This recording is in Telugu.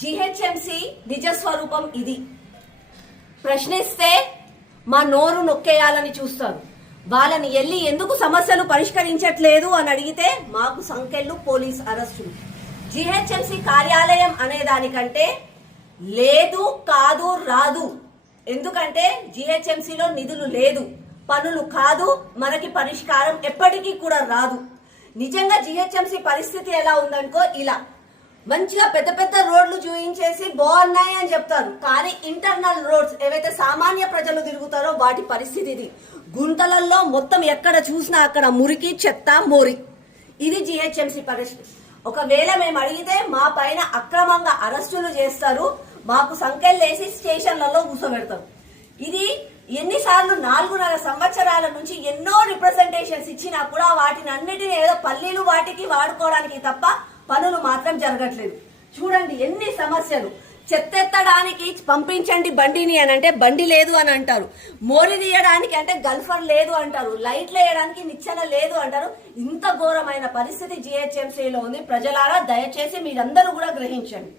జిహెచ్ఎంసి నిజస్వరూపం ఇది. ప్రశ్నిస్తే మా నోరు నొక్కేయాలని చూస్తారు. వాళ్ళని వెళ్ళి ఎందుకు సమస్యలు పరిష్కరించట్లేదు అని అడిగితే మాకు సంకెళ్ళు, పోలీస్ అరెస్టులు. జిహెచ్ఎంసి కార్యాలయం అనే దానికంటే లేదు, కాదు, రాదు. ఎందుకంటే జిహెచ్ఎంసిలో నిధులు లేదు, పనులు కాదు, మనకి పరిష్కారం ఎప్పటికీ కూడా రాదు. నిజంగా జిహెచ్ఎంసి పరిస్థితి ఎలా ఉందనుకో, ఇలా మంచిగా పెద్ద పెద్ద రోడ్లు చూయించేసి బాగున్నాయి అని చెప్తారు, కానీ ఇంటర్నల్ రోడ్స్ ఏవైతే సామాన్య ప్రజలు తిరుగుతారో వాటి పరిస్థితి ఇది. గుంతలల్లో మొత్తం ఎక్కడ చూసినా అక్కడ మురికి, చెత్త, మోరి. ఇది జిహెచ్ఎంసి పరిస్థితి. ఒకవేళ మేము అడిగితే మా పైన అక్రమంగా అరెస్టులు చేస్తారు, మాకు సంఖ్యలేసి స్టేషన్లలో కూర్చోబెడతారు. ఇది ఎన్నిసార్లు 4.5 సంవత్సరాల నుంచి ఎన్నో రిప్రజెంటేషన్స్ ఇచ్చినా కూడా వాటిని అన్నిటిని ఏదో పల్లీలు వాటికి వాడుకోవడానికి తప్ప పనులు మాత్రం జరగట్లేదు. చూడండి ఎన్ని సమస్యలు. చెత్తెత్తడానికి పంపించండి బండిని అని అంటే బండి లేదు అని అంటారు. మోరి తీయడానికి అంటే గల్ఫర్ లేదు అంటారు. లైట్లు వేయడానికి నిచ్చెన లేదు అంటారు. ఇంత ఘోరమైన పరిస్థితి జిహెచ్ఎంసీలో ఉంది. ప్రజలారా దయచేసి మీరందరూ కూడా గ్రహించండి.